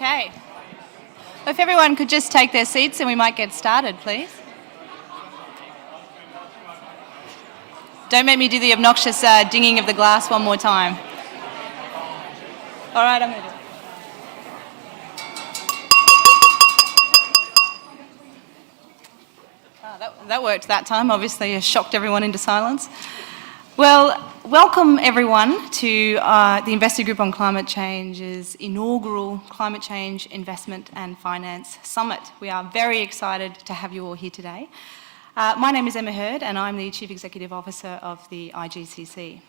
Okay. If everyone could just take their seats and we might get started, please. Don't make me do the obnoxious dinging of the glass one more time. All right, I'm going to do it. That worked that time, obviously. It shocked everyone into silence. Well, welcome everyone to the Investor Group on Climate Change's inaugural Climate Change Investment and Finance Summit. We are very excited to have you all here today. My name is Emma Hurd and I'm the Chief Executive Officer of the IGCC.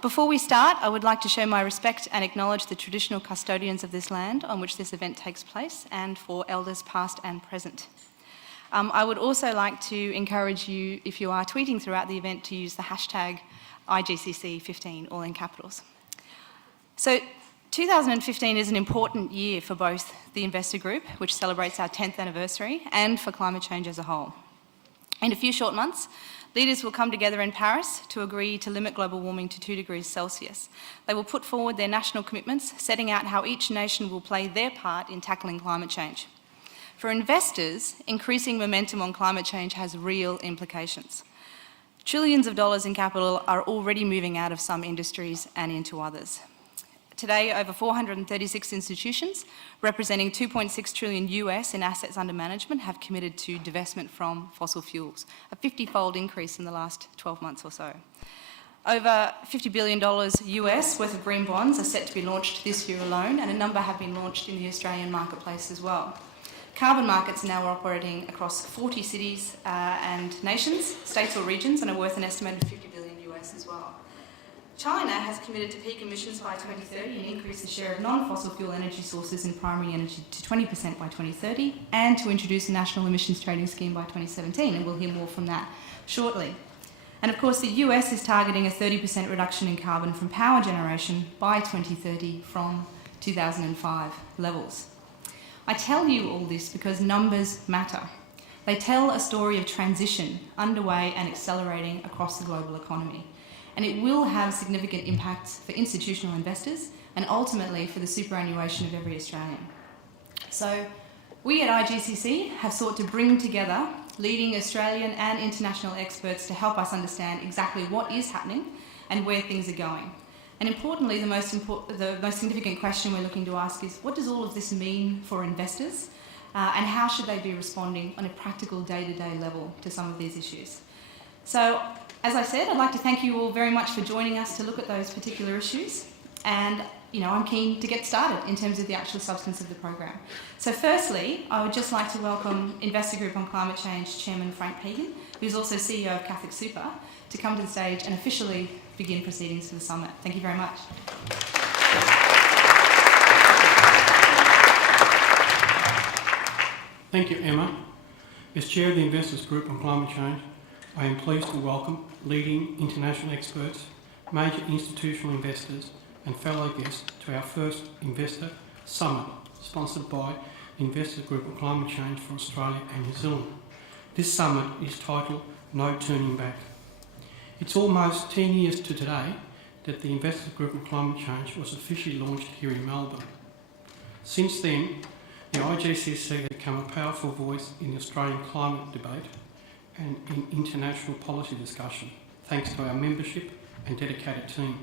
Before we start, I would like to show my respect and acknowledge the traditional custodians of this land on which this event takes place and for elders past and present. I would also like to encourage you, if you are tweeting throughout the event, to use the hashtag IGCC15, all in capitals. So 2015 is an important year for both the Investor Group, which celebrates our 10th anniversary, and for climate change as a whole. In a few short months, leaders will come together in Paris to agree to limit global warming to 2 degrees Celsius. They will put forward their national commitments, setting out how each nation will play their part in tackling climate change. For investors, increasing momentum on climate change has real implications. Trillions of dollars in capital are already moving out of some industries and into others. Today, over 436 institutions, representing $2.6 trillion US in assets under management, have committed to divestment from fossil fuels, a 50-fold increase in the last 12 months or so. Over $50 billion US worth of green bonds are set to be launched this year alone, and a number have been launched in the Australian marketplace as well. Carbon markets are now operating across 40 cities and nations, states or regions, and are worth an estimated $50 billion US as well. China has committed to peak emissions by 2030 and increase the share of non-fossil fuel energy sources in primary energy to 20% by 2030, and to introduce a national emissions trading scheme by 2017, and we'll hear more from that shortly. And of course, the US is targeting a 30% reduction in carbon from power generation by 2030 from 2005 levels. I tell you all this because numbers matter. They tell a story of transition underway and accelerating across the global economy. And it will have significant impacts for institutional investors and ultimately for the superannuation of every Australian. So we at IGCC have sought to bring together leading Australian and international experts to help us understand exactly what is happening and where things are going. And importantly, the most significant question we're looking to ask is, what does all of this mean for investors, and how should they be responding on a practical day-to-day level to some of these issues? So, as I said, I'd like to thank you all very much for joining us to look at those particular issues, and I'm keen to get started in terms of the actual substance of the program. So firstly, I would just like to welcome Investor Group on Climate Change Chairman Frank Pegan, who's also CEO of Catholic Super, to come to the stage and officially begin proceedings for the summit. Thank you very much. Thank you, Emma. As Chair of the Investors Group on Climate Change, I am pleased to welcome leading international experts, major institutional investors and fellow guests to our first Investor Summit, sponsored by the Investors Group on Climate Change for Australia and New Zealand. This summit is titled No Turning Back. It's almost 10 years to today that the Investors Group on Climate Change was officially launched here in Melbourne. Since then, the IGCC has become a powerful voice in the Australian climate debate and in international policy discussion, thanks to our membership and dedicated team.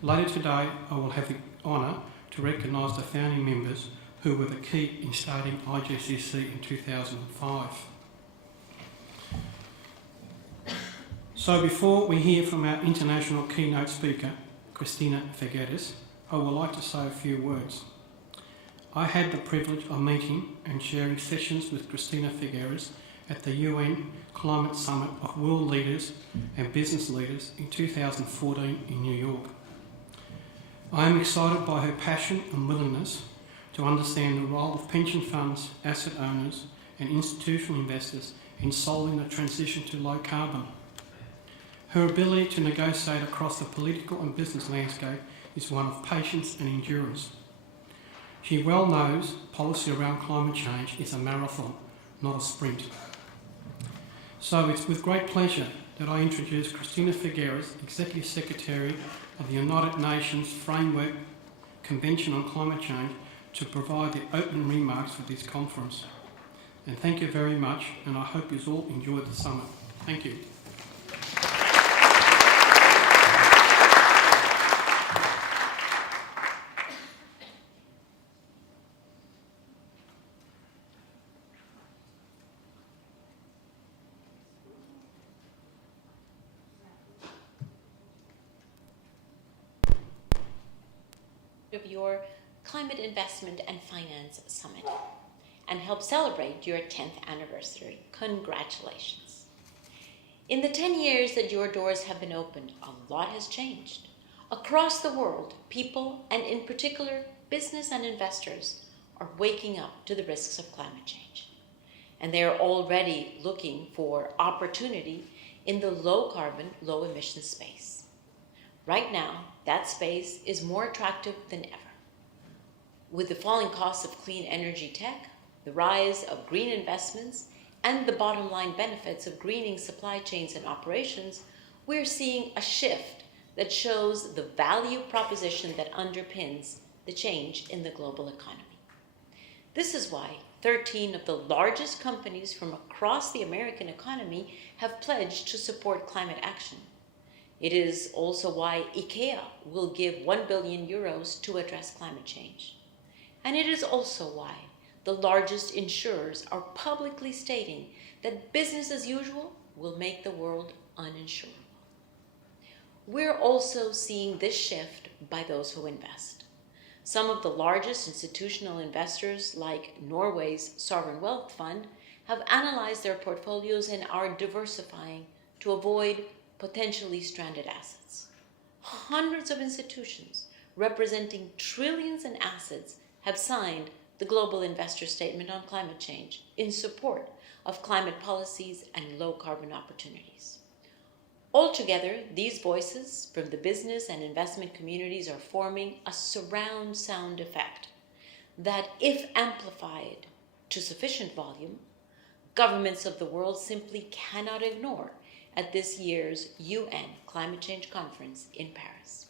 Later today, I will have the honour to recognise the founding members who were the key in starting IGCC in 2005. So before we hear from our international keynote speaker, Christiana Figueres, I would like to say a few words. I had the privilege of meeting and sharing sessions with Christiana Figueres at the UN Climate Summit of World Leaders and Business Leaders in 2014 in New York. I am excited by her passion and willingness to understand the role of pension funds, asset owners and institutional investors in solving the transition to low carbon. Her ability to negotiate across the political and business landscape is one of patience and endurance. She well knows policy around climate change is a marathon, not a sprint. So it's with great pleasure that I introduce Christiana Figueres, Executive Secretary of the United Nations Framework Convention on Climate Change, to provide the opening remarks for this conference. And thank you very much, and I hope you all enjoyed the summit. Thank you. Of your Climate Investment and Finance Summit and help celebrate your 10th anniversary. Congratulations. In the 10 years that your doors have been opened, a lot has changed. Across the world, people, and in particular business and investors, are waking up to the risks of climate change. And they are already looking for opportunity in the low carbon, low emission space. Right now, that space is more attractive than ever. With the falling costs of clean energy tech, the rise of green investments, and the bottom line benefits of greening supply chains and operations, we're seeing a shift that shows the value proposition that underpins the change in the global economy. This is why 13 of the largest companies from across the American economy have pledged to support climate action. It is also why IKEA will give 1 billion euros to address climate change. And it is also why the largest insurers are publicly stating that business as usual will make the world uninsurable. We're also seeing this shift by those who invest. Some of the largest institutional investors, like Norway's Sovereign Wealth Fund, have analyzed their portfolios and are diversifying to avoid potentially stranded assets. Hundreds of institutions representing trillions in assets have signed the Global Investor Statement on Climate Change in support of climate policies and low carbon opportunities. Altogether, these voices from the business and investment communities are forming a surround sound effect that, if amplified to sufficient volume, governments of the world simply cannot ignore at this year's UN Climate Change Conference in Paris.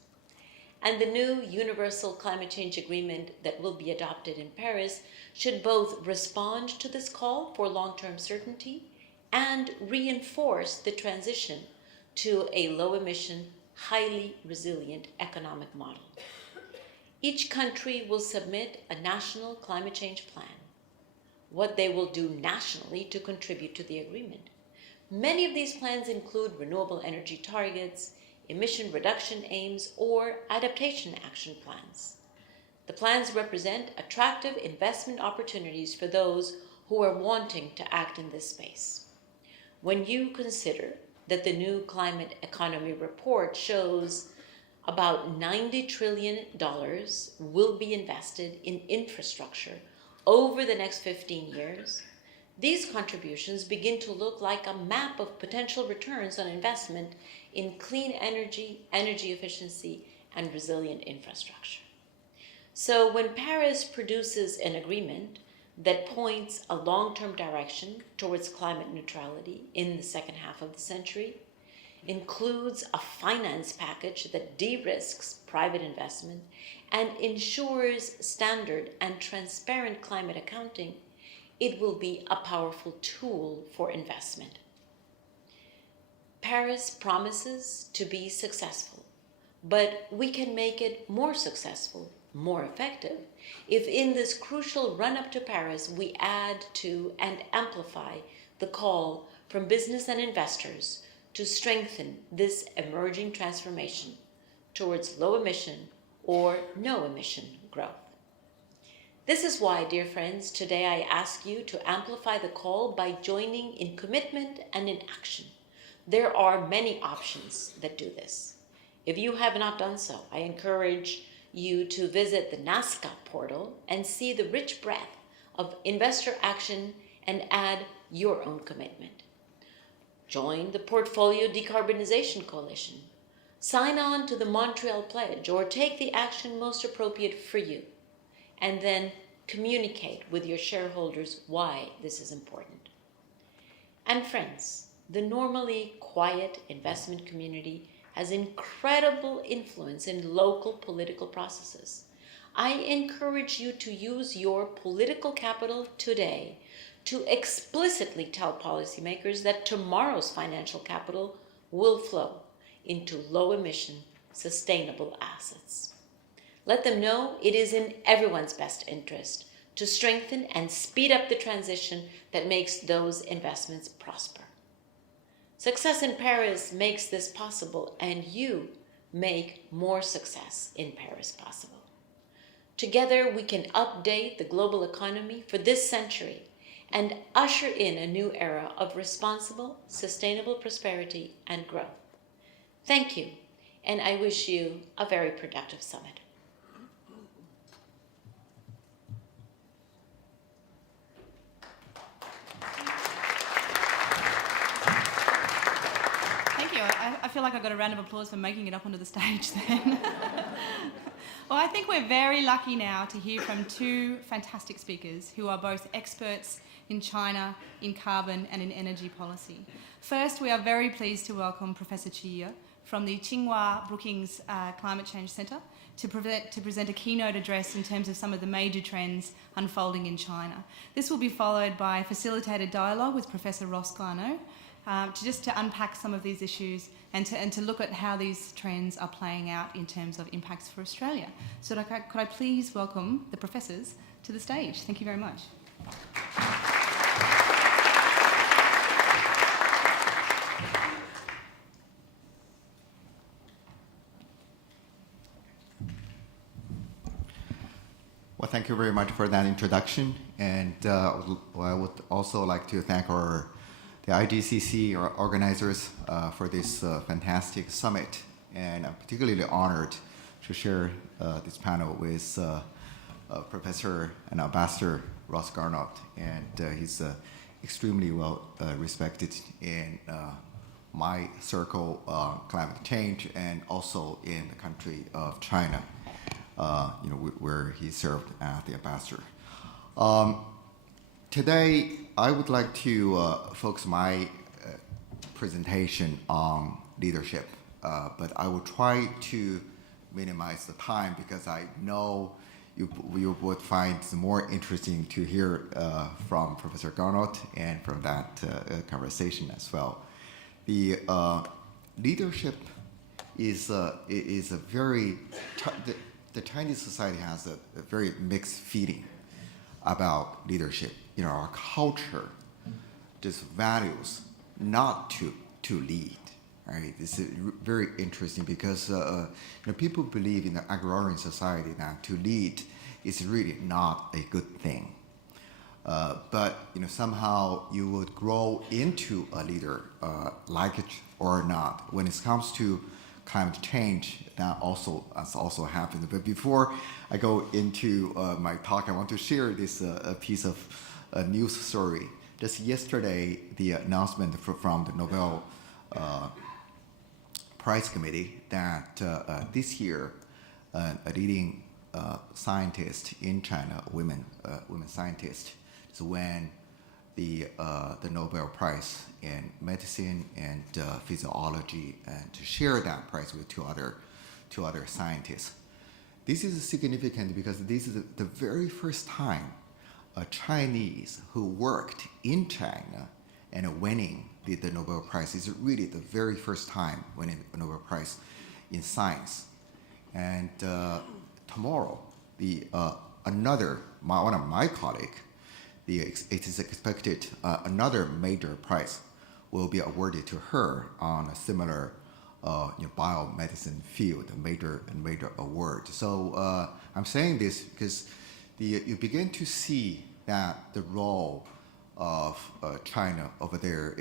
And the new Universal Climate Change Agreement that will be adopted in Paris should both respond to this call for long-term certainty and reinforce the transition to a low-emission, highly resilient economic model. Each country will submit a national climate change plan, what they will do nationally to contribute to the agreement. Many of these plans include renewable energy targets, emission reduction aims, or adaptation action plans. The plans represent attractive investment opportunities for those who are wanting to act in this space. When you consider that the new climate economy report shows about $90 trillion will be invested in infrastructure over the next 15 years, these contributions begin to look like a map of potential returns on investment in clean energy, energy efficiency, and resilient infrastructure. So when Paris produces an agreement that points a long-term direction towards climate neutrality in the second half of the century, includes a finance package that de-risks private investment and ensures standard and transparent climate accounting, it will be a powerful tool for investment. Paris promises to be successful, but we can make it more successful, more effective, if in this crucial run-up to Paris we add to and amplify the call from business and investors to strengthen this emerging transformation towards low emission or no emission growth. This is why, dear friends, today I ask you to amplify the call by joining in commitment and in action. There are many options that do this. If you have not done so, I encourage you to visit the NASCA portal and see the rich breadth of investor action and add your own commitment. Join the Portfolio Decarbonization Coalition. Sign on to the Montreal Pledge or take the action most appropriate for you. And then communicate with your shareholders why this is important. And friends, the normally quiet investment community has incredible influence in local political processes. I encourage you to use your political capital today to explicitly tell policymakers that tomorrow's financial capital will flow into low-emission, sustainable assets. Let them know it is in everyone's best interest to strengthen and speed up the transition that makes those investments prosper. Success in Paris makes this possible, and you make more success in Paris possible. Together, we can update the global economy for this century and usher in a new era of responsible, sustainable prosperity and growth. Thank you, and I wish you a very productive summit. Thank you. I feel like I got a round of applause for making it up onto the stage then. Well, I think we're very lucky now to hear from two fantastic speakers who are both experts in China, in carbon and in energy policy. First, we are very pleased to welcome Professor Chia from the Tsinghua Brookings Climate Change Centre to present a keynote address in terms of some of the major trends unfolding in China. This will be followed by a facilitated dialogue with Professor Ross Garnaut to unpack some of these issues and to look at how these trends are playing out in terms of impacts for Australia. So could I please welcome the professors to the stage? Thank you very much. Well, thank you very much for that introduction. And I would also like to thank the IGCC organizers for this fantastic summit. And I'm particularly honored to share this panel with Professor and Ambassador Ross Garnaut. And he's extremely well respected in my circle, climate change, and also in the country of China, where he served as the ambassador. Today, I would like to focus my presentation on leadership, but I will try to minimize the time because I know you would find it more interesting to hear from Professor Garnaut and from that conversation as well. The leadership is a very, the Chinese society has a very mixed feeling about leadership. Our culture just values not to lead. Right? This is very interesting because people believe in the agrarian society that to lead is really not a good thing. But somehow you would grow into a leader, like it or not. When it comes to climate change, that's also happened. But before I go into my talk, I want to share this piece of news story. Just yesterday, the announcement from the Nobel Prize Committee that this year, a leading scientist in China, women scientist, is when the Nobel Prize in medicine and physiology, and to share that prize with two other scientists. This is significant because this is the very first time a Chinese who worked in China and winning the Nobel Prize. Is really the very first time winning the Nobel Prize in science. And tomorrow, one of my colleagues, it is expected another major prize will be awarded to her on a similar biomedicine field, a major award. So I'm saying this because you begin to see that the role of China over there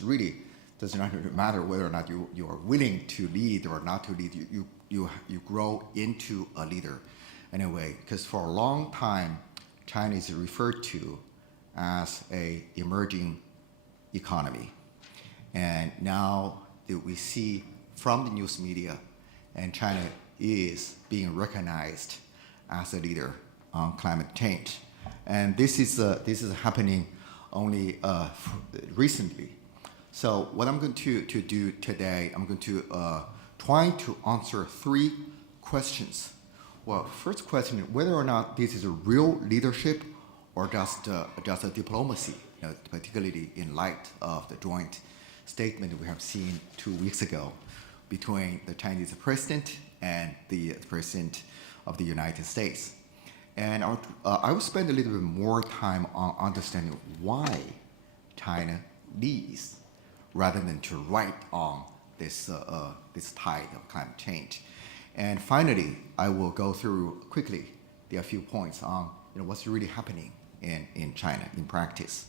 really does not matter whether or not you are willing to lead or not to lead. You grow into a leader anyway, because for a long time China is referred to as a emerging economy, and now that we see from the news media, and China is being recognized as a leader on climate change, and this is happening only recently. So what I'm going to do today, I'm going to try to answer three questions. Well, first question, whether or not this is a real leadership or just a diplomacy, particularly in light of the joint statement we have seen 2 weeks ago between the Chinese president and the president of the United States. And I will spend a little bit more time on understanding why China leads rather than to write on this tide of climate change. And finally, I will go through quickly a few points on what's really happening in China in practice.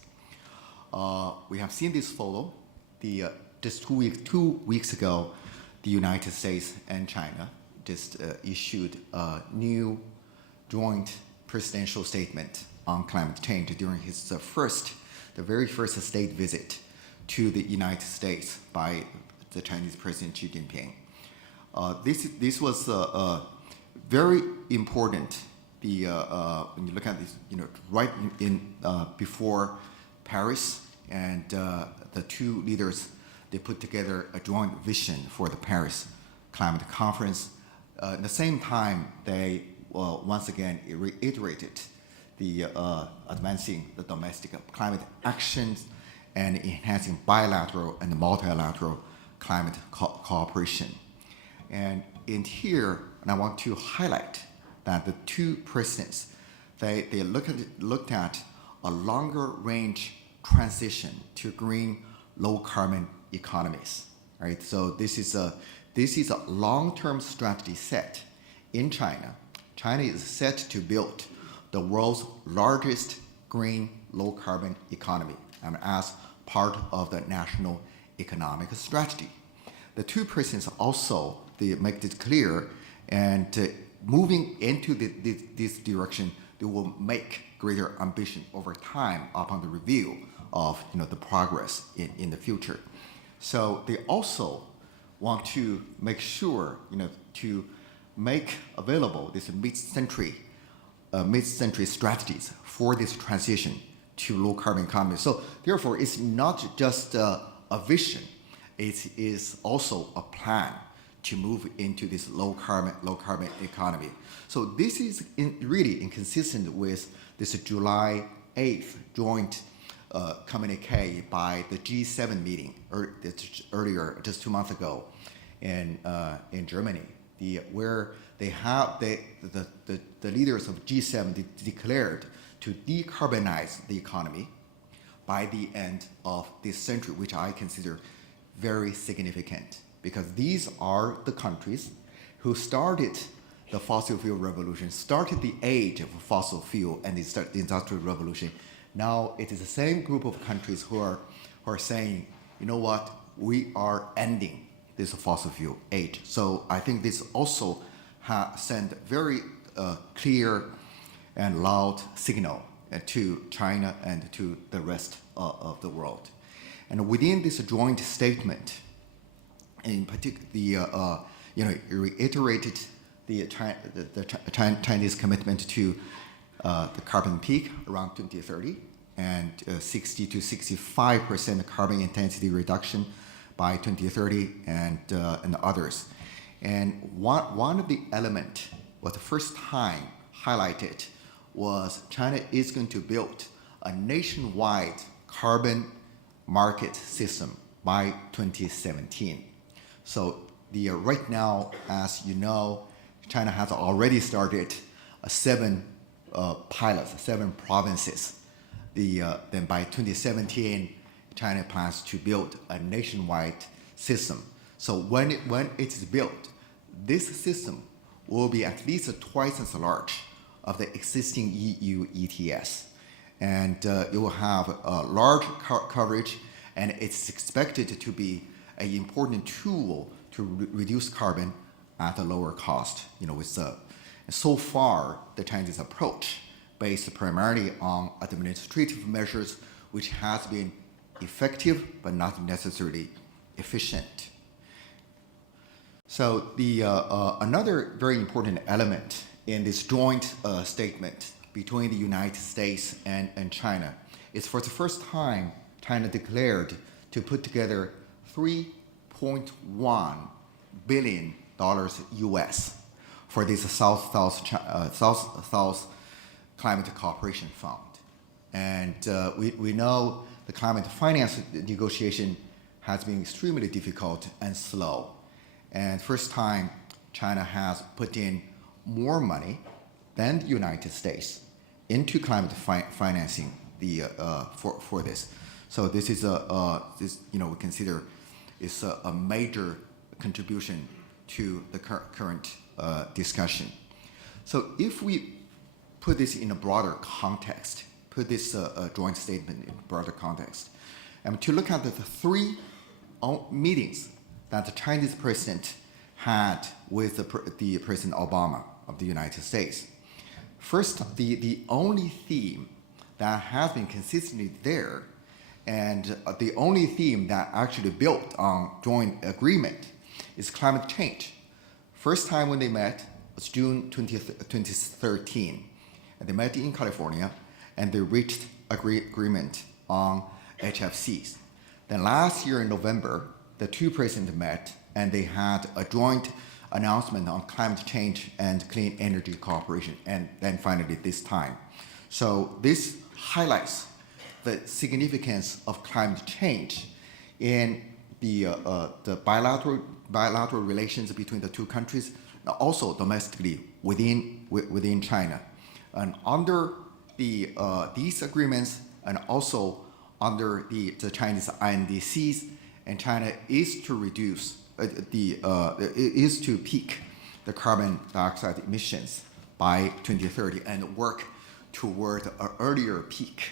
We have seen this photo. Just 2 weeks ago, the United States and China just issued a new joint presidential statement on climate change during the very first state visit to the United States by the Chinese President Xi Jinping. This was very important. When you look at this, right before Paris, and the two leaders, they put together a joint vision for the Paris Climate Conference. At the same time, they once again reiterated the advancing the domestic climate actions and enhancing bilateral and multilateral climate cooperation. And in here, I want to highlight that the two presidents, they looked at a longer range transition to green, low carbon economies. Right? So this is a long-term strategy set in China. China is set to build the world's largest green, low carbon economy, and as part of the national economic strategy. The two presidents also they make it clear, and moving into this direction, they will make greater ambition over time upon the review of the progress in the future. So they also want to make sure to make available this mid-century strategies for this transition to low carbon economy. So therefore, it's not just a vision; it is also a plan to move into this low carbon economy. So this is really inconsistent with this July 8th joint communique by the G7 meeting earlier, just 2 months ago, in Germany, where the leaders of G7 declared to decarbonize the economy by the end of this century, which I consider very significant, because these are the countries who started the fossil fuel revolution, started the age of fossil fuel and the industrial revolution. Now it is the same group of countries who are saying, you know what, we are ending this fossil fuel age. So I think this also sent very clear and loud signal to China and to the rest of the world. And within this joint statement, in particular, reiterated the Chinese commitment to the carbon peak around 2030 and 60 to 65% carbon intensity reduction by 2030 and others. And one of the elements was the first time highlighted was China is going to build a nationwide carbon market system by 2017. So right now, as you know, China has already started 7 pilots, 7 provinces. Then by 2017, China plans to build a nationwide system. So when it is built, this system will be at least twice as large of the existing EU ETS. And it will have a large coverage, and it's expected to be an important tool to reduce carbon at a lower cost. So far, the Chinese approach, based primarily on administrative measures, which has been effective but not necessarily efficient. So another very important element in this joint statement between the United States and China is, for the first time, China declared to put together $3.1 billion US for this South Climate Cooperation Fund. And we know the climate finance negotiation has been extremely difficult and slow. And first time, China has put in more money than the United States into climate financing for this. So this is we consider is a major contribution to the current discussion. So if we put this in a broader context, put this joint statement in a broader context, and to look at the three meetings that the Chinese president had with the President Obama of the United States. First, the only theme that has been consistently there, and the only theme that actually built on joint agreement is climate change. First time when they met was June 2013. And they met in California, and they reached agreement on HFCs. Then last year in November, the two presidents met, and they had a joint announcement on climate change and clean energy cooperation, and then finally this time. So this highlights the significance of climate change in the bilateral relations between the two countries, and also domestically within China. And under these agreements, and also under the Chinese INDCs, and China is to reduce is to peak the carbon dioxide emissions by 2030 and work toward an earlier peak.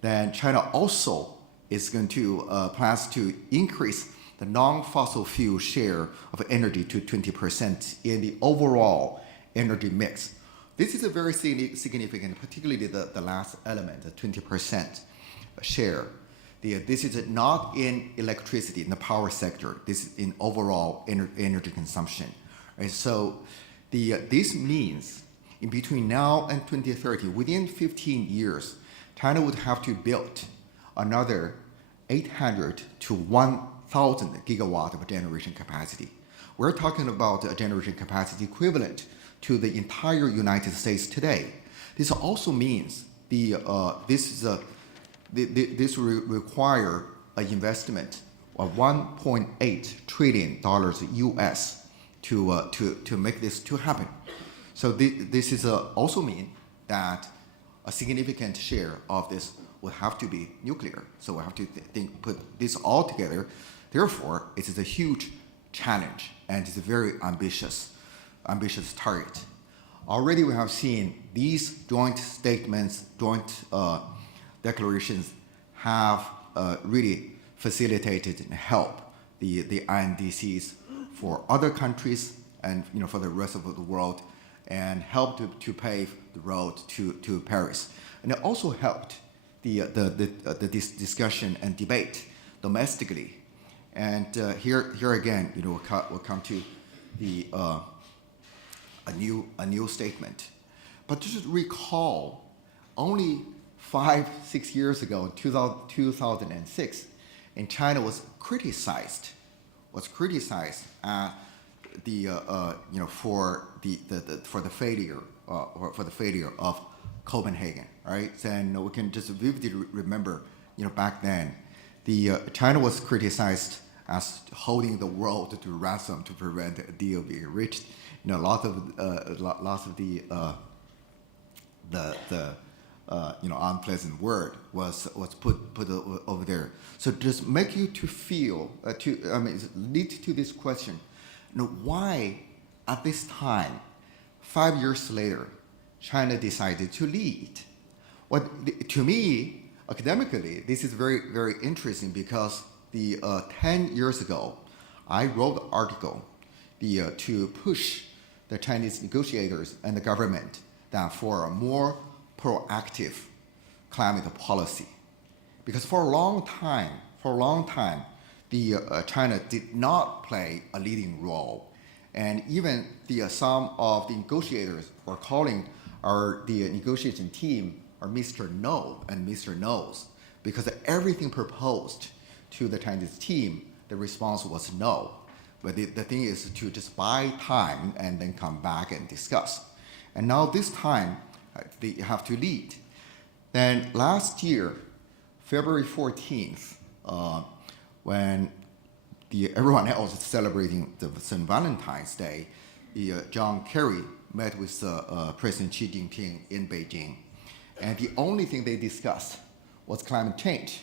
Then China also is going to plans to increase the non-fossil fuel share of energy to 20% in the overall energy mix. This is a very significant, particularly the last element, the 20% share. This is not in electricity, in the power sector. This is in overall energy consumption. And so this means in between now and 2030, within 15 years, China would have to build another 800 to 1,000 gigawatt of generation capacity. We're talking about a generation capacity equivalent to the entire United States today. This also means this will require an investment of $1.8 trillion US to make this to happen. So this is also mean that a significant share of this will have to be nuclear. So we have to put this all together. Therefore, it is a huge challenge, and it's a very ambitious target. Already we have seen these joint statements, joint declarations have really facilitated and helped the INDCs for other countries and for the rest of the world, and helped to pave the road to Paris. And it also helped this discussion and debate domestically. And here again, we'll come to a new statement. But just recall, only 5-6 years ago, in 2006, and China was criticized for the failure of Copenhagen, right? And we can just vividly remember, back then, China was criticized as holding the world to ransom to prevent a deal being reached. Lots of the unpleasant word was put over there. So just make you to feel lead to this question: why at this time, 5 years later, China decided to lead? To me, academically, this is very, very interesting, because 10 years ago, I wrote an article to push the Chinese negotiators and the government for a more proactive climate policy. Because for a long time, China did not play a leading role. And even some of the negotiators were calling the negotiation team Mr. No and Mr. No's, because everything proposed to the Chinese team, the response was no. But the thing is to just buy time and then come back and discuss. And now this time, they have to lead. Then last year, February 14th, when everyone else is celebrating the St. Valentine's Day, John Kerry met with President Xi Jinping in Beijing. And the only thing they discussed was climate change.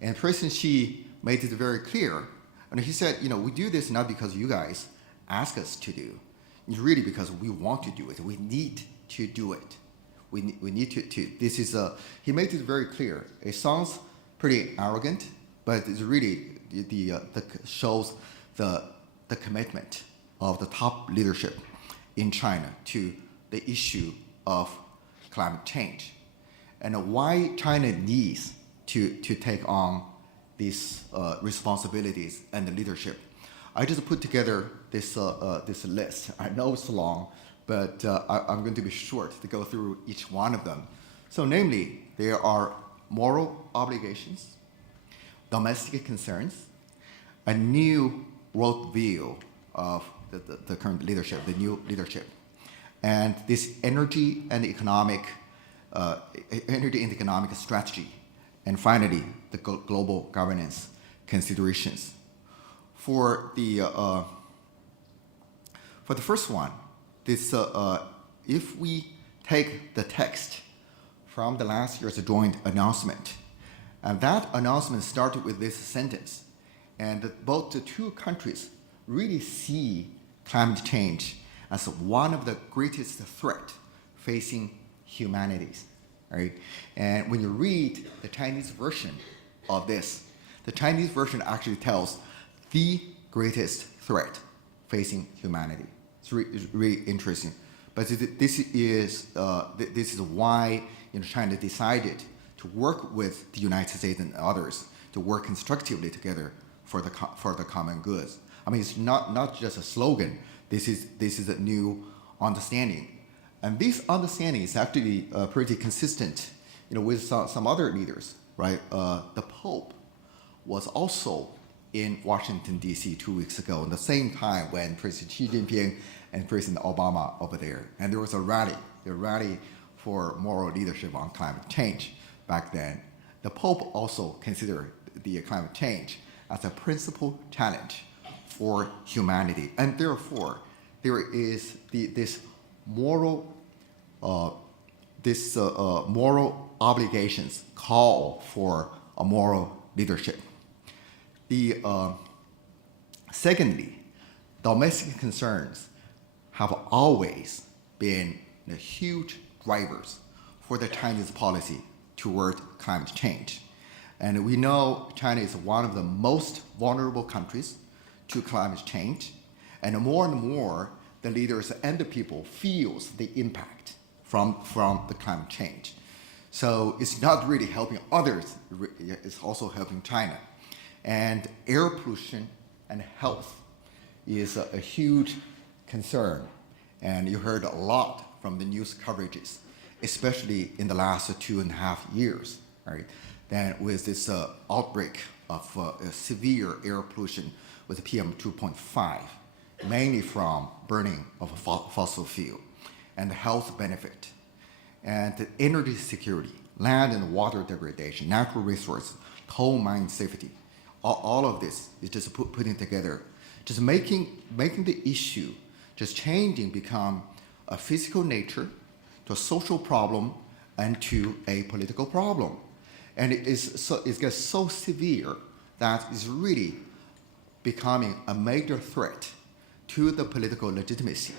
And President Xi made it very clear. And he said, we do this not because you guys ask us to do. It's really because we want to do it. We need to do it. We need to. This is he made it very clear. It sounds pretty arrogant, but it's really shows the commitment of the top leadership in China to the issue of climate change, and why China needs to take on these responsibilities and the leadership. I just put together this list. I know it's long, but I'm going to be short to go through each one of them. So namely, there are moral obligations, domestic concerns, a new worldview of the current leadership, the new leadership, and this energy and economic strategy, and finally, the global governance considerations. For the first one, this if we take the text from the last year's joint announcement, and that announcement started with this sentence, and both the two countries really see climate change as one of the greatest threats facing humanity, right? And when you read the Chinese version of this, the Chinese version actually tells the greatest threat facing humanity. It's really interesting. But this is why China decided to work with the United States and others to work constructively together for the common goods. I mean, it's not just a slogan. This is a new understanding, and this understanding is actually pretty consistent, with some other leaders, right? The Pope was also in Washington D.C. 2 weeks ago, at the same time when President Xi Jinping and President Obama over there, and there was a rally for moral leadership on climate change back then. The Pope also considered the climate change as a principal challenge for humanity, and therefore there is this moral obligations call for a moral leadership. Secondly, domestic concerns have always been the huge drivers for the Chinese policy toward climate change. And we know China is one of the most vulnerable countries to climate change. And more, the leaders and the people feels the impact from the climate change. So it's not really helping others, it's also helping China. And air pollution and health is a huge concern. And you heard a lot from the news coverages, especially in the last 2.5 years, right? Then with this outbreak of severe air pollution with PM 2.5, mainly from burning of fossil fuel, and the health benefit, and the energy security, land and water degradation, natural resources, coal mine safety. All of this is just putting together, just making the issue, just changing, become a physical nature to a social problem and to a political problem. And it gets so severe that it's really becoming a major threat to the political legitimacy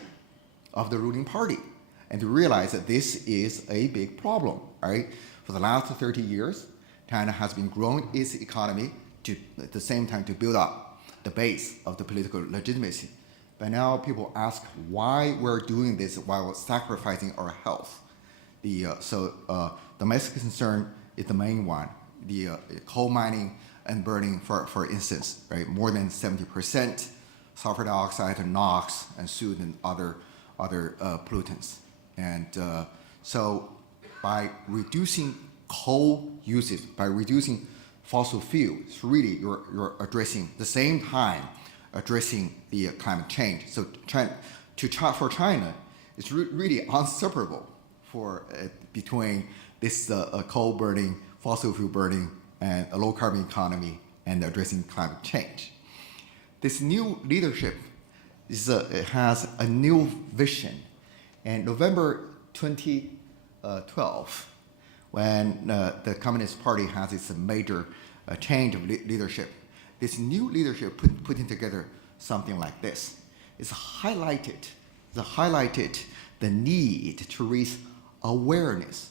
of the ruling party, and to realize that this is a big problem, right? For the last 30 years, China has been growing its economy to, at the same time, to build up the base of the political legitimacy. But now people ask why we're doing this while sacrificing our health. Domestic concern is the main one. The coal mining and burning, for instance, right? More than 70%, sulfur dioxide, NOx, and soot, and other pollutants. And so by reducing coal usage, by reducing fossil fuels, really you're addressing the same time addressing the climate change. So for China, it's really inseparable between this coal burning, fossil fuel burning, and a low carbon economy and addressing climate change. This new leadership has a new vision. In November 2012, when the Communist Party has its major change of leadership, this new leadership putting together something like this. It's highlighted the need to raise awareness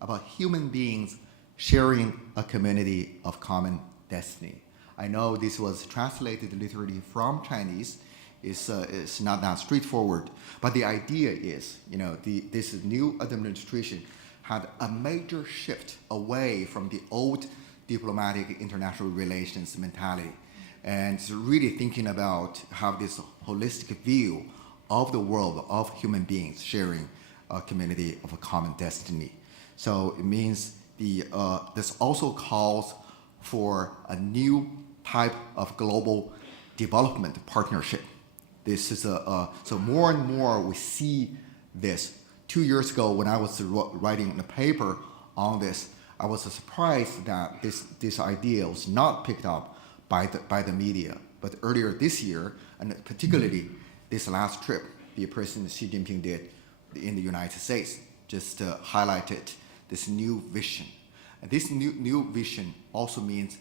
about human beings sharing a community of common destiny. I know this was translated literally from Chinese. It's not that straightforward, but the idea is, this new administration had a major shift away from the old diplomatic international relations mentality, and really thinking about how this holistic view of the world of human beings sharing a community of a common destiny. So it means this also calls for a new type of global development partnership. This is so more and more we see this. 2 years ago, when I was writing a paper on this, I was surprised that this idea was not picked up by the media. But earlier this year, and particularly this last trip, the President Xi Jinping did in the United States, just highlighted this new vision. And this new vision also means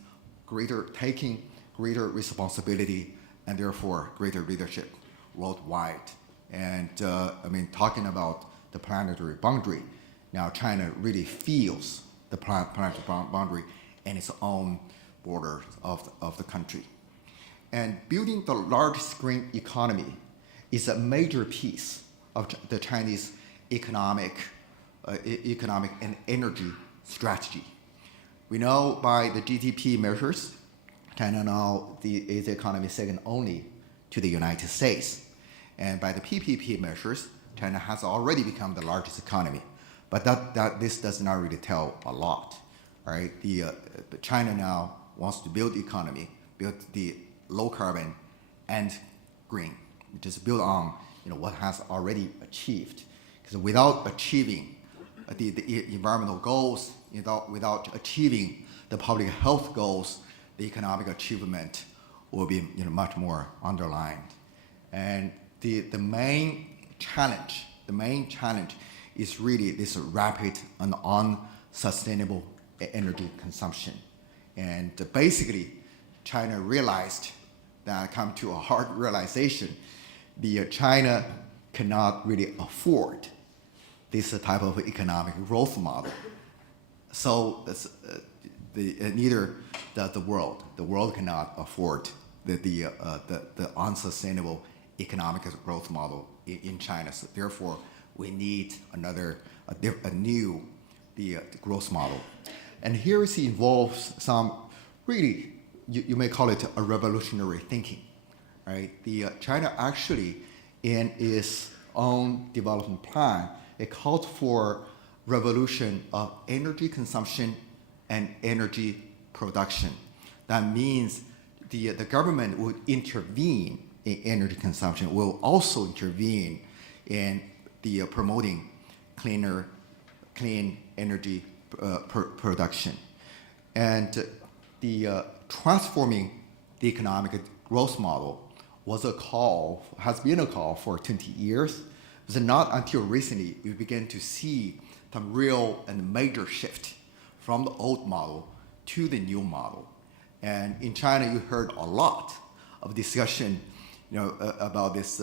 taking greater responsibility and therefore greater leadership worldwide. And talking about the planetary boundary, now China really feels the planetary boundary and its own borders of the country. And building the large-scale economy is a major piece of the Chinese economic and energy strategy. We know by the GDP measures, China now is the economy second only to the United States. And by the PPP measures, China has already become the largest economy. But this does not really tell a lot, right? China now wants to build the economy, build the low carbon and green, just build on what has already achieved. Because without achieving the environmental goals, without achieving the public health goals, the economic achievement will be much more underlined. And the main challenge is really this rapid and unsustainable energy consumption. And basically, China realized that, come to a hard realization, China cannot really afford this type of economic growth model. So neither does the world. The world cannot afford the unsustainable economic growth model in China. So therefore, we need a new growth model. And here it involves some really, you may call it a revolutionary thinking, right? China actually, in its own development plan, it called for revolution of energy consumption and energy production. That means the government would intervene in energy consumption, will also intervene in the promoting clean energy production. And the transforming the economic growth model has been a call for 20 years. It's not until recently we begin to see some real and major shift from the old model to the new model. And in China, you heard a lot of discussion about this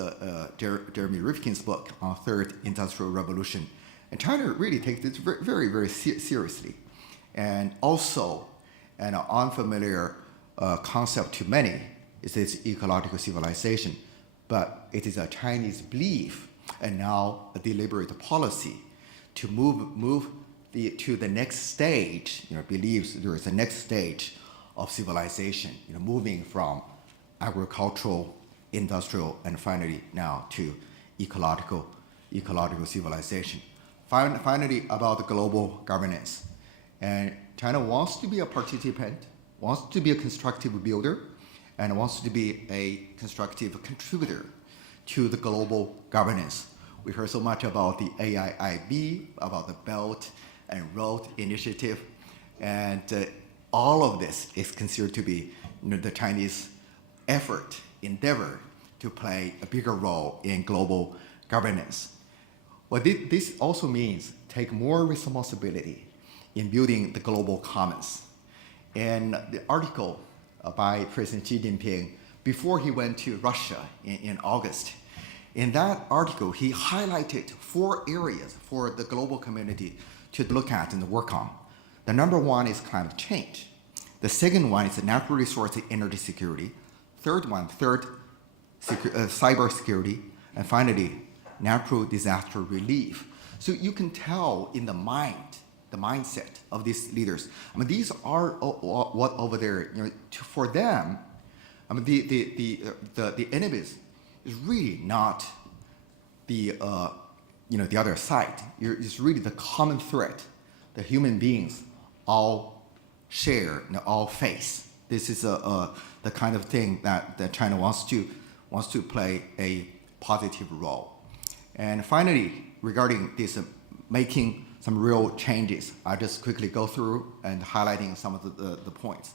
Jeremy Rifkin's book on Third Industrial Revolution. And China really takes this very, very, very seriously. And also, an unfamiliar concept to many is this ecological civilization. But it is a Chinese belief and now a deliberate policy to move to the next stage, believes there is a next stage of civilization, moving from agricultural, industrial, and finally now to ecological civilization. Finally, about global governance. And China wants to be a participant, wants to be a constructive builder, and wants to be a constructive contributor to the global governance. We heard so much about the AIIB, about the Belt and Road Initiative, and all of this is considered to be the Chinese effort, endeavor to play a bigger role in global governance. Well, this also means take more responsibility in building the global commons. And the article by President Xi Jinping before he went to Russia in August, in that article, he highlighted 4 areas for the global community to look at and work on. The number 1 is climate change. The second one is natural resource and energy security. Third, cyber security. And finally, natural disaster relief. So you can tell in the mindset of these leaders. I mean, these are what over there, for them, I mean, the enemies is really not the other side. It's really the common threat that human beings all share and all face. This is the kind of thing that China wants to play a positive role. And finally, regarding this making some real changes, I'll just quickly go through and highlighting some of the points.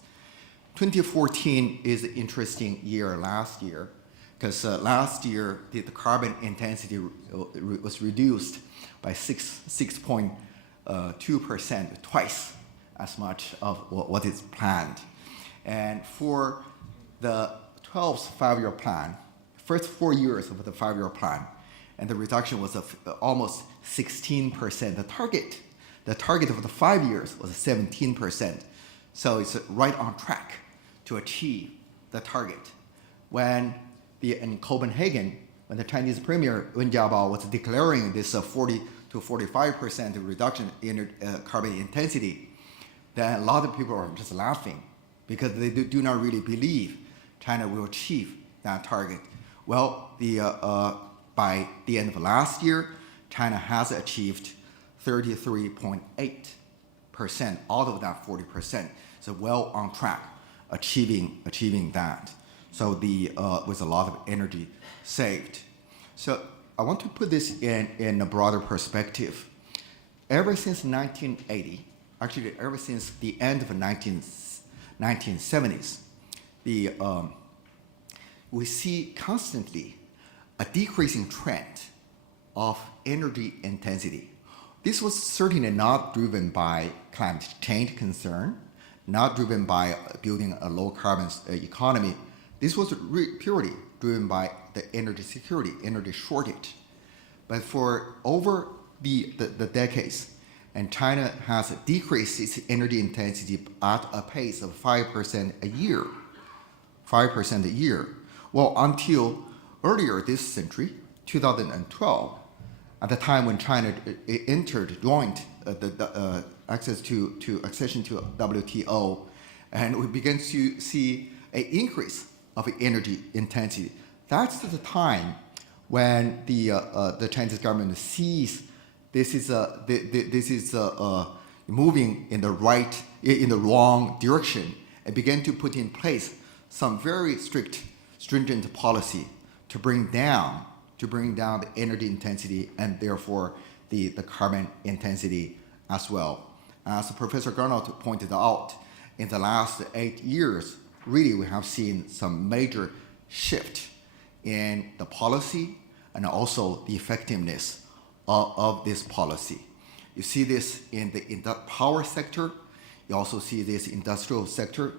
2014 is an interesting year last year, because last year the carbon intensity was reduced by 6.2%, twice as much of what is planned. And for the 12th 5-year plan, first 4 years of the 5-year plan, and the reduction was of almost 16%. The target of the 5 years was 17%. So it's right on track to achieve the target. In Copenhagen, when the Chinese Premier Wen Jiabao was declaring this 40 to 45% reduction in carbon intensity, then a lot of people are just laughing because they do not really believe China will achieve that target. Well, by the end of last year, China has achieved 33.8% out of that 40%. So well on track achieving that. So with a lot of energy saved. So I want to put this in a broader perspective. Ever since 1980, actually ever since the end of the 1970s, we see constantly a decreasing trend of energy intensity. This was certainly not driven by climate change concern, not driven by building a low carbon economy. This was purely driven by the energy security, energy shortage. But for over the decades, and China has decreased its energy intensity at a pace of 5% a year. 5% a year. Well, until earlier this century, 2012, at the time when China joined the accession to WTO, and we began to see an increase of energy intensity. That's the time when the Chinese government sees this is moving in the wrong direction, and began to put in place some very stringent policy to bring down the energy intensity and therefore the carbon intensity as well. As Professor Garnaut pointed out, in the last 8 years, really we have seen some major shift in the policy and also the effectiveness of this policy. You see this in the power sector. You also see this industrial sector.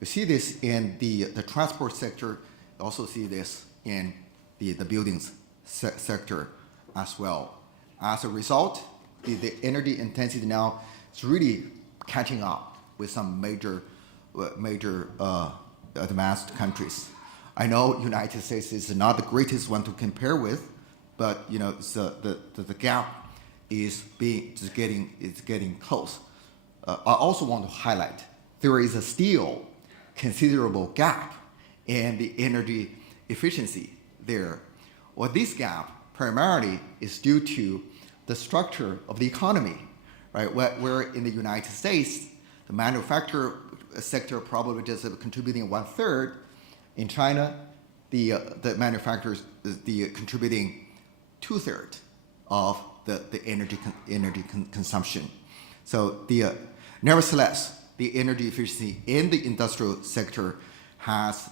You see this in the transport sector. You also see this in the buildings sector as well. As a result, the energy intensity now is really catching up with some major advanced countries. I know United States is not the greatest one to compare with, but the gap is getting close. I also want to highlight there is still considerable gap in the energy efficiency there. Well, this gap primarily is due to the structure of the economy, right? Where in the United States, the manufacturing sector probably just contributing 1/3, In China, the manufacturers contributing 2/3 of the energy consumption. So nevertheless, the energy efficiency in the industrial sector has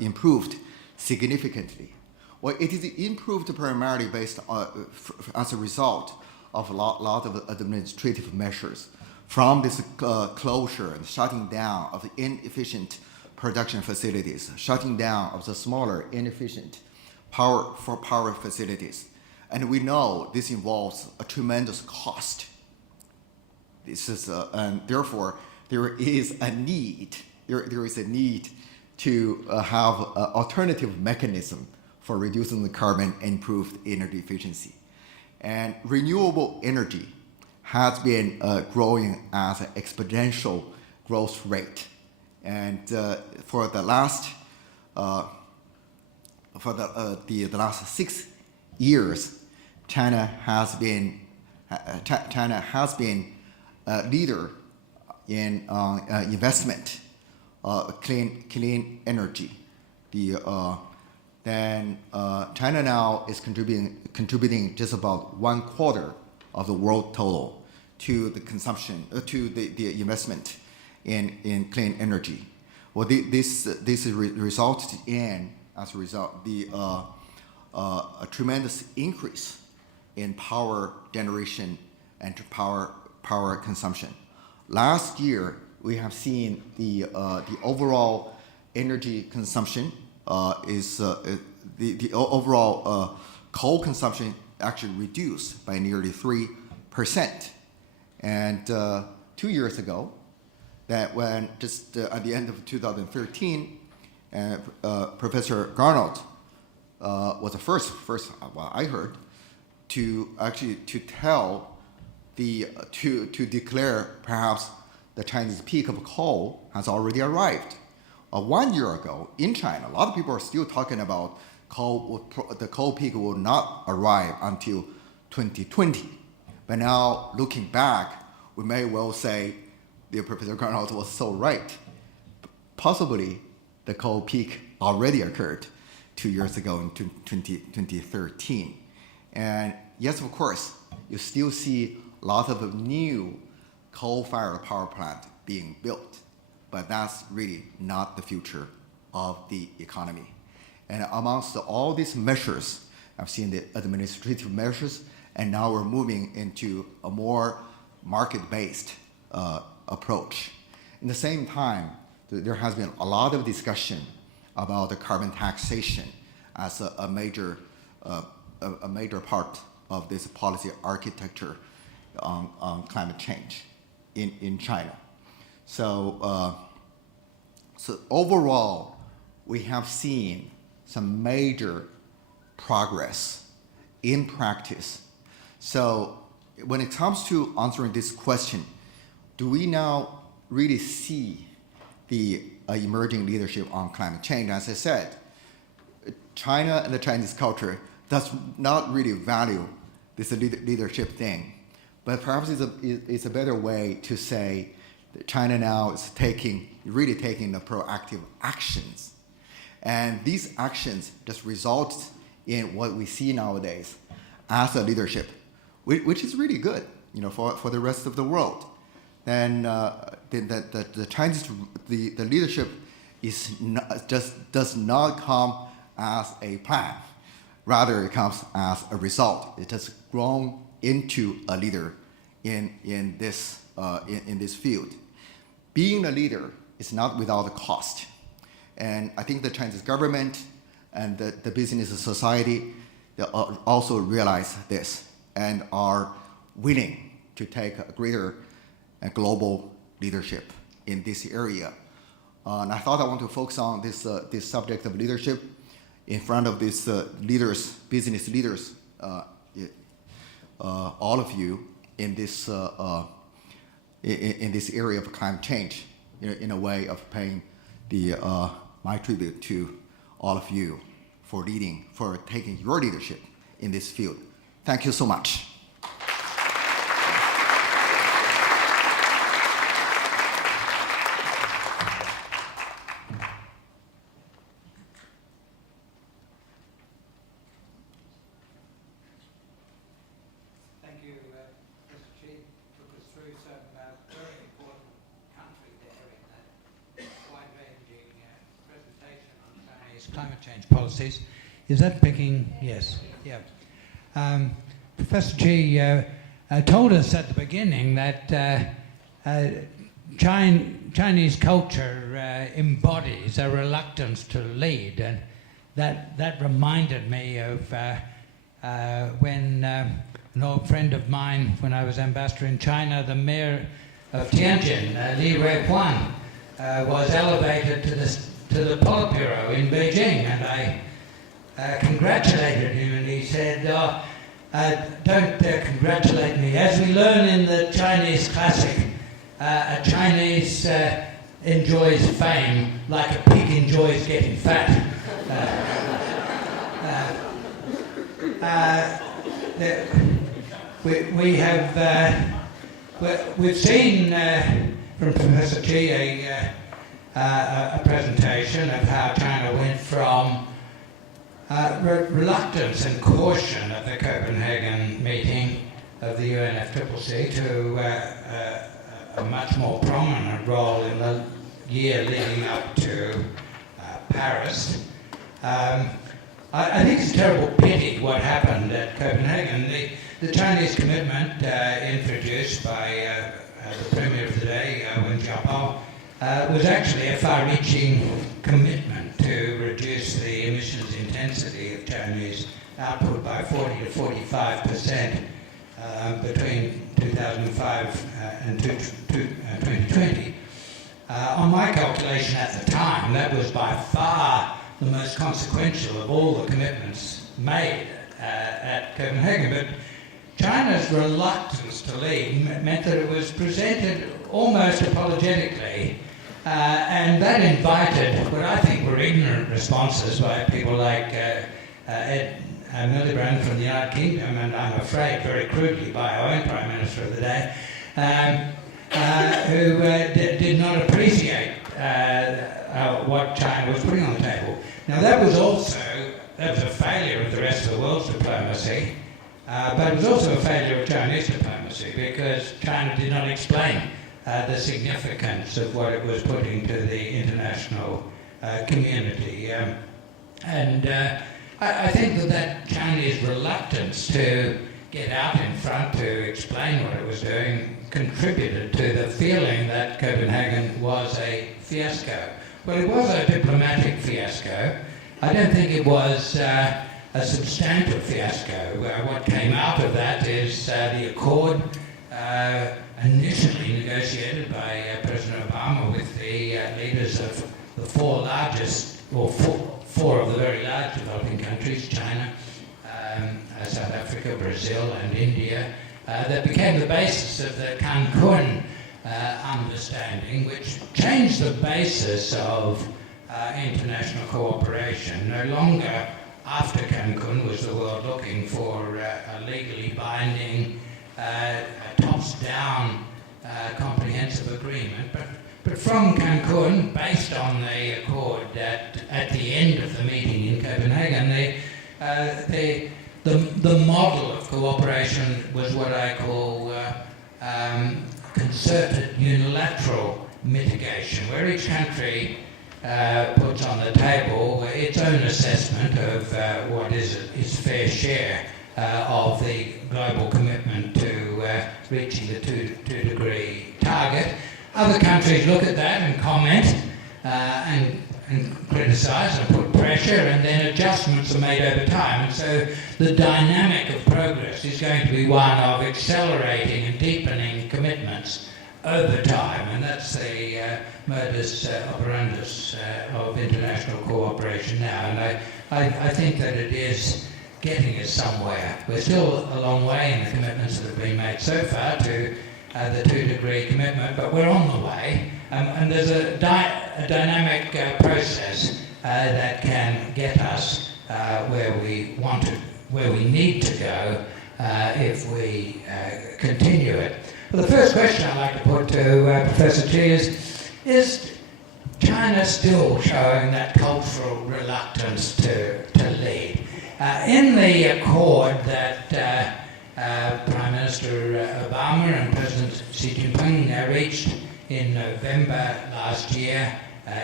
improved significantly. Well, it is improved primarily based on, as a result of a lot of administrative measures, from this closure and shutting down of the inefficient production facilities, shutting down of the smaller, inefficient power facilities. And we know this involves a tremendous cost. This is, and therefore, there is a need to have an alternative mechanism for reducing the carbon and improved energy efficiency. And renewable energy has been growing at an exponential growth rate. And for the last 6 years, China has been a leader in investment, clean energy. Then China now is contributing just about 1/4 of the world total to the consumption, to the investment in clean energy. Well, this resulted in, as a result, a tremendous increase in power generation and power consumption. Last year, we have seen the overall energy consumption the overall coal consumption actually reduced by nearly 3%. And 2 years ago, that when just at the end of 2013, Professor Garnaut was the first I heard to declare perhaps the Chinese peak of coal has already arrived. 1 year ago in China, a lot of people are still talking about the coal peak will not arrive until 2020. But now, looking back, we may well say Professor Garnaut was so right. Possibly, the coal peak already occurred 2 years ago in 2013. And yes, of course, you still see a lot of new coal-fired power plant being built, but that's really not the future of the economy. And amongst all these measures, I've seen the administrative measures, and now we're moving into a more market-based approach. In the same time, there has been a lot of discussion about the carbon taxation as a major part of this policy architecture on climate change in China. So overall, we have seen some major progress in practice. So when it comes to answering this question, do we now really see the emerging leadership on climate change? As I said, China and the Chinese culture does not really value this leadership thing, but perhaps it's a better way to say that China now is really taking the proactive actions. And these actions just result in what we see nowadays as a leadership, which is really good, for the rest of the world. Then the Chinese leadership does not come as a plan. Rather, it comes as a result. It has grown into a leader in this field. Being a leader is not without a cost. And I think the Chinese government and the business society also realize this and are willing to take a greater global leadership in this area. And I thought I want to focus on this subject of leadership in front of these business leaders, all of you in this area of climate change, in a way of paying my tribute to all of you for taking your leadership in this field. Thank you so much. you, Mr. Chief, took us through some very important country there in that wide-ranging presentation on Chinese climate change policies. Is that picking? Yes. Yeah. Professor Chi told us at the beginning that Chinese culture embodies a reluctance to lead, and that reminded me of when an old friend of mine, when I was ambassador in China, the mayor of Tianjin, Li Ruihuan, was elevated to the Politburo in Beijing, and I congratulated him, and he said, don't congratulate me. As we learn in the Chinese classic, a Chinese enjoys fame like a pig enjoys getting fat. We've seen from Professor Chi a presentation of how China went from reluctance and caution at the Copenhagen meeting of the UNFCCC to a much more prominent role in the year leading up to Paris. I think it's a terrible pity what happened at Copenhagen. The Chinese commitment introduced by the Premier of the day, Wen Jiabao, was actually a far-reaching commitment to reduce the emissions intensity of Chinese output by 40 to 45% between 2005 and 2020. On my calculation at the time, that was by far the most consequential of all the commitments made at Copenhagen. But China's reluctance to lead meant that it was presented almost apologetically, and that invited what I think were ignorant responses by people like Ed Miliband from the United Kingdom, and I'm afraid very crudely by our own Prime Minister of the day, who did not appreciate what China was putting on the table. Now that was a failure of the rest of the world's diplomacy, but it was also a failure of Chinese diplomacy because China did not explain the significance of what it was putting to the international community. I think that Chinese reluctance to get out in front to explain what it was doing contributed to the feeling that Copenhagen was a fiasco. Well, it was a diplomatic fiasco. I don't think it was a substantive fiasco. What came out of that is the accord initially negotiated by President Obama with the leaders of the four of the very large developing countries, China, South Africa, Brazil, and India, that became the basis of the Cancun understanding, which changed the basis of international cooperation. No longer, after Cancun, was the world looking for a legally binding, tops-down comprehensive agreement, but from Cancun, based on the accord at the end of the meeting in Copenhagen, the model of cooperation was what I call concerted unilateral mitigation, where each country puts on the table its own assessment of what is its fair share of the global commitment to reaching the 2-degree target. Other countries look at that and comment and criticise and put pressure, and then adjustments are made over time. And so the dynamic of progress is going to be one of accelerating and deepening commitments over time, and that's the modus operandus of international cooperation now. And I think that it is getting us somewhere. We're still a long way in the commitments that have been made so far to the 2-degree commitment, but we're on the way. And there's a dynamic process that can get us where we want to, where we need to go if we continue it. Well, the first question I'd like to put to Professor Chi is China still showing that cultural reluctance to lead? In the accord that Prime Minister Mr. Obama and President Xi Jinping reached in November last year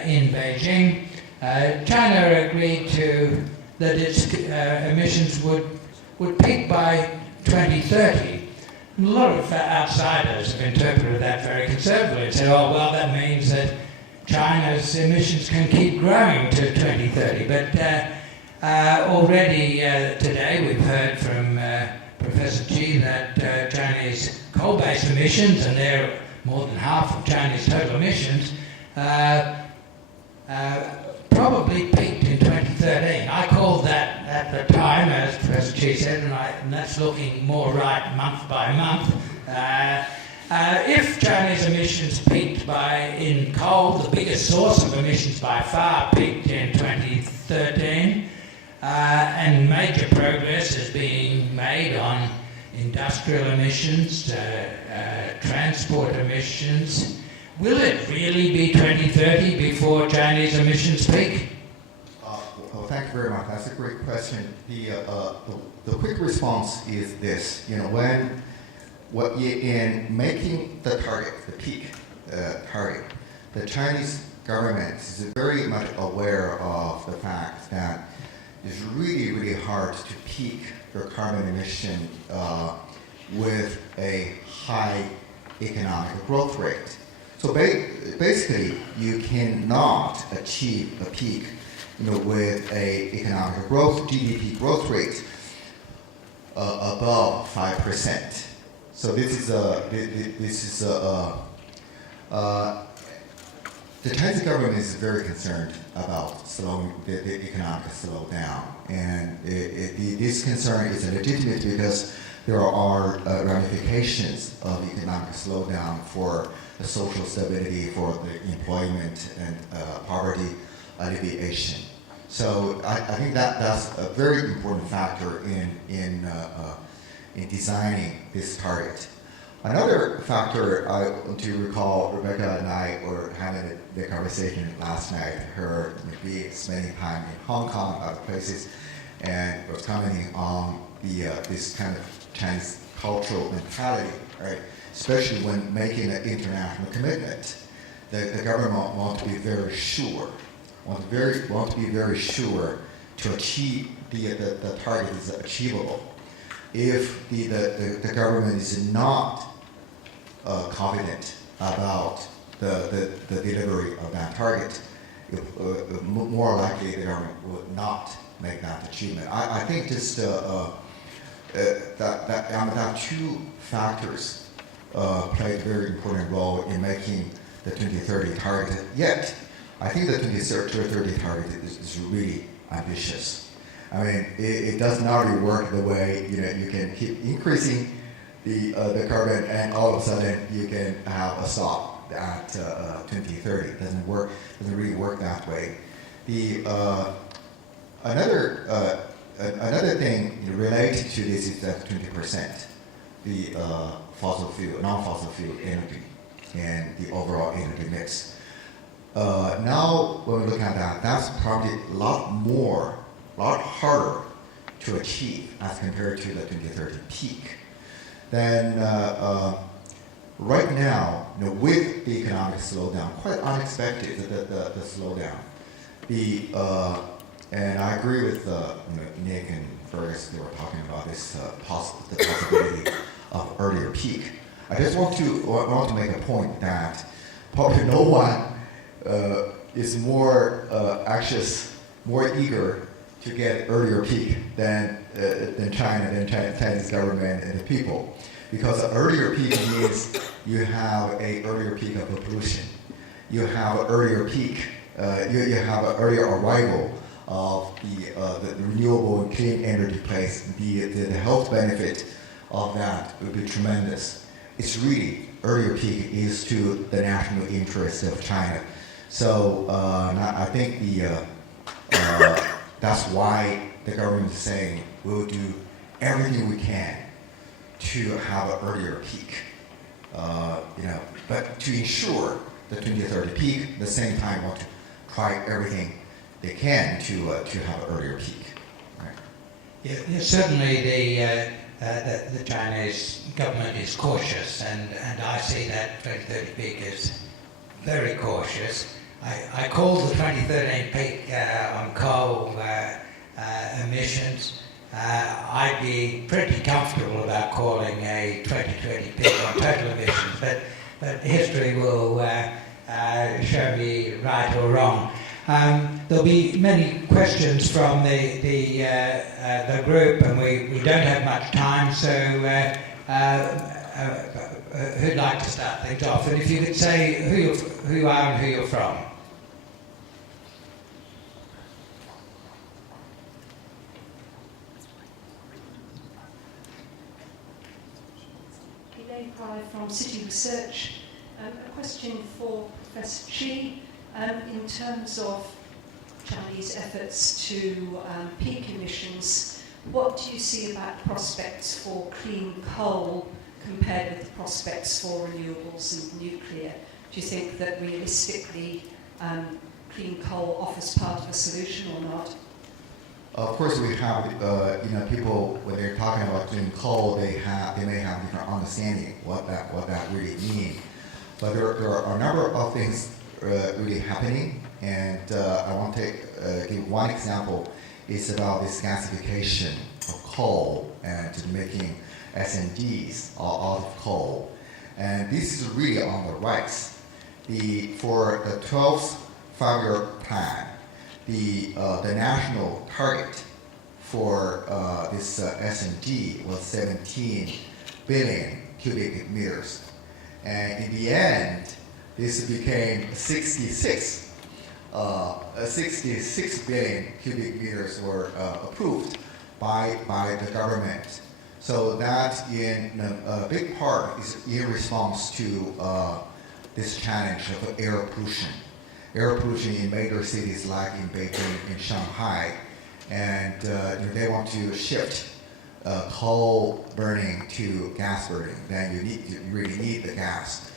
in Beijing, China agreed that its emissions would peak by 2030. And a lot of outsiders have interpreted that very conservatively and said, oh, well, that means that China's emissions can keep growing to 2030. But already today we've heard from Professor Xi that Chinese coal-based emissions, and they're more than half of Chinese total emissions, probably peaked in 2013. I called that at the time, as Professor Xi said, and that's looking more right month by month. If Chinese emissions peaked in coal, the biggest source of emissions by far peaked in 2013, and major progress is being made on industrial emissions, transport emissions. Will it really be 2030 before Chinese emissions peak? Well, thank you very much. That's a great question. The quick response is this: in making the target, the peak target, the Chinese government is very much aware of the fact that it's really, really hard to peak your carbon emission with a high economic growth rate. So basically, you cannot achieve a peak, with a economic growth, GDP growth rate above 5%. So the Chinese government is very concerned about slowing the economic slowdown, and this concern is legitimate because there are ramifications of economic slowdown for the social stability, for the employment and poverty alleviation. So I think that's a very important factor in designing this target. Another factor I want to recall, Rebecca and I were having the conversation last night, her maybe spending time in Hong Kong, other places, and was commenting on this kind of Chinese cultural mentality, right? Especially when making an international commitment. The government wants to be very sure, to achieve the target is achievable. If the government is not confident about the delivery of that target, more likely the government would not make that achievement. I think just that two factors played a very important role in making the 2030 target. Yet, I think the 2030 target is really ambitious. I mean, it does not really work the way you can keep increasing the carbon and all of a sudden you can have a stop at 2030. It doesn't really work that way. Another thing related to this is that 20%, the non-fossil fuel energy and the overall energy mix. Now, when we look at that, that's probably a lot harder to achieve as compared to the 2030 peak. Then right now, with the economic slowdown, quite unexpected, the slowdown. And I agree with Nick and Fergus. They were talking about this the possibility of earlier peak. I just want to make a point that probably no one is more anxious, more eager to get earlier peak than China, than Chinese government and the people, because an earlier peak means you have an earlier peak of the pollution, you have an earlier peak, you have an earlier arrival of the renewable and clean energy place. The health benefit of that would be tremendous. It's really earlier peak is to the national interest of China. So I think that's why the government is saying we'll do everything we can to have an earlier peak. But to ensure the 2030 peak, at the same time want to try everything they can to have an earlier peak. Right? Yeah, certainly the Chinese government is cautious, and I see that 2030 peak as very cautious. I called the 2013 peak on coal emissions. I'd be pretty comfortable about calling a 2020 peak on total emissions, but history will show me right or wrong. There'll be many questions from the group, and we don't have much time, so who'd like to start things off? And if you could say who you are and who you're from. From City Research. A question for Professor Chi. In terms of Chinese efforts to peak emissions, what do you see about prospects for clean coal compared with the prospects for renewables and nuclear? Do you think that realistically clean coal offers part of a solution or not? Of course, we have people when they're talking about clean coal, they may have different understanding what that really means. But there are a number of things really happening, and I want to give one example. It's about this gasification of coal and making SMDs out of coal, and this is really on the rise. For the 12th five-year plan. The national target for this S&D was 17 billion cubic meters. And in the end, this became 66 billion cubic meters were approved by the government. So that in a big part is in response to this challenge of air pollution. Air pollution in major cities like in Beijing and Shanghai, and they want to shift coal burning to gas burning. Then you really need the gas.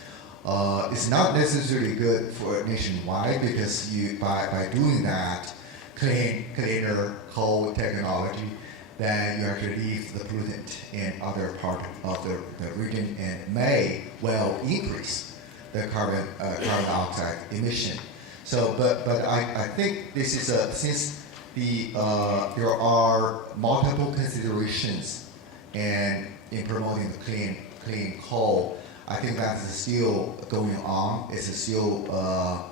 It's not necessarily good for nationwide because by doing that, cleaner coal technology, then you actually leave the pollutant in other part of the region and may well increase the carbon dioxide emission. So, but I think this is since there are multiple considerations in promoting the clean coal. I think that's still going on. It's still a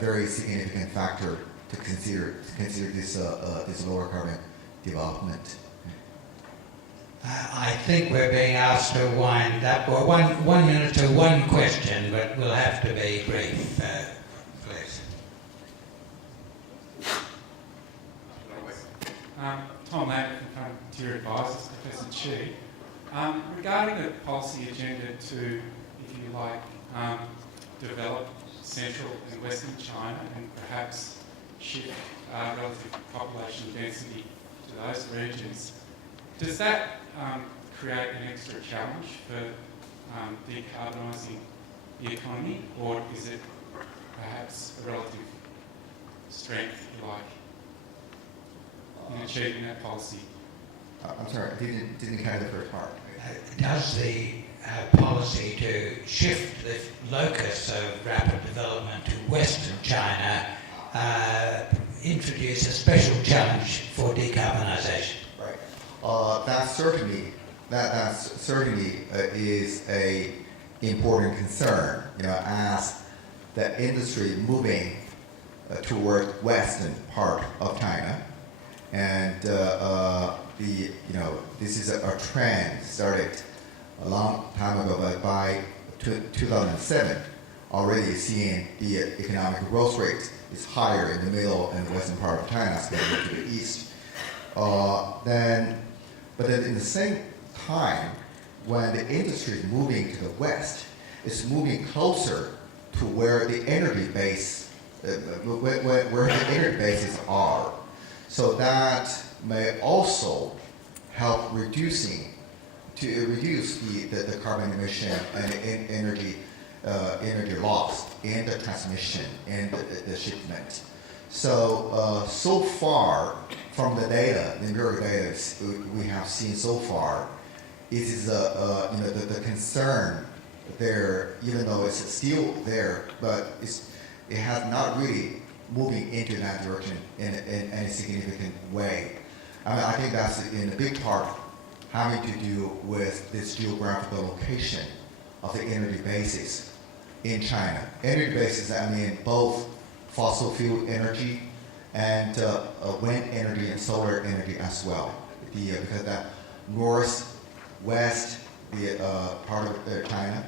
very significant factor to consider this lower carbon development. I think we're being asked to wind up. Well, 1 minute to one question, but we'll have to be brief. Please. Tom Ladd from Frontier Advisors, Professor Chi. Regarding the policy agenda to, if you like, develop central and western China and perhaps shift relative population density to those regions, does that create an extra challenge for decarbonising the economy, or is it perhaps a relative strength, if you like, in achieving that policy? I'm sorry, I didn't catch the first part. Does the policy to shift the locus of rapid development to Western China introduce a special challenge for decarbonisation? Right. That certainly is a important concern. As the industry moving toward western part of China, and this is a trend started a long time ago, but by 2007, already seeing the economic growth rate is higher in the middle and western part of China as compared to the east. But then in the same time, when the industry is moving to the west, it's moving closer to where the energy base, where the energy bases are. So that may also help reduce the carbon emission and energy loss in the transmission and the shipment. So far from the data, the empirical data we have seen so far, it is the concern there, even though it's still there, but it has not really moving into that direction in any significant way. I mean, I think that's in a big part having to do with this geographical location of the energy bases in China. Energy bases, I mean, both fossil fuel energy and wind energy and solar energy as well. Because that northwest part of China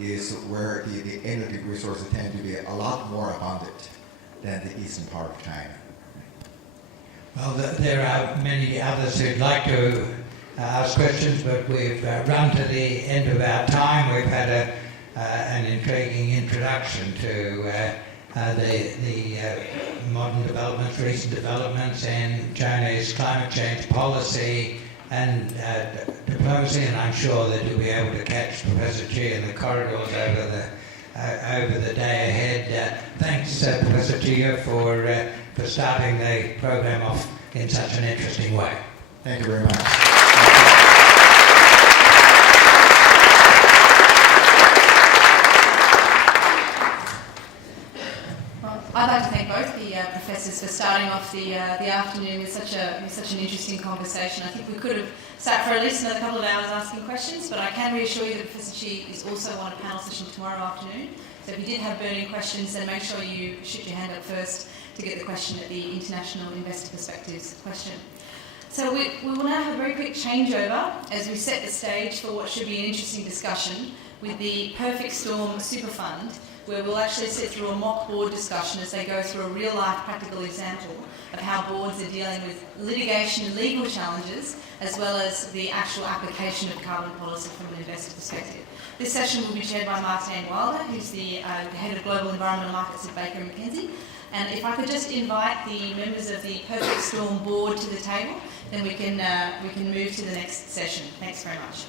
is where the energy resources tend to be a lot more abundant than the eastern part of China. Well, there are many others who'd like to ask questions, but we've run to the end of our time. We've had an intriguing introduction to the modern developments, recent developments in China's climate change policy and diplomacy, and I'm sure that you'll be able to catch Professor Chi in the corridors over the day ahead. Thanks, Professor Chi, for starting the program off in such an interesting way. Thank you very much. I'd like to thank both the professors for starting off the afternoon with such an interesting conversation. I think we could have sat for at least another couple of hours asking questions, but I can reassure you that Professor Chi is also on a panel session tomorrow afternoon. So if you did have burning questions, then make sure you shoot your hand up first to get the question at the International Investor Perspectives question. So we will now have a very quick changeover as we set the stage for what should be an interesting discussion with the Perfect Storm Super Fund, where we'll actually sit through a mock board discussion as they go through a real-life practical example of how boards are dealing with litigation and legal challenges, as well as the actual application of carbon policy from an investor perspective. This session will be chaired by Martin Wilder, who's the Head of Global Environmental Markets at Baker McKenzie. And if I could just invite the members of the Perfect Storm board to the table, then we can move to the next session. Thanks very much.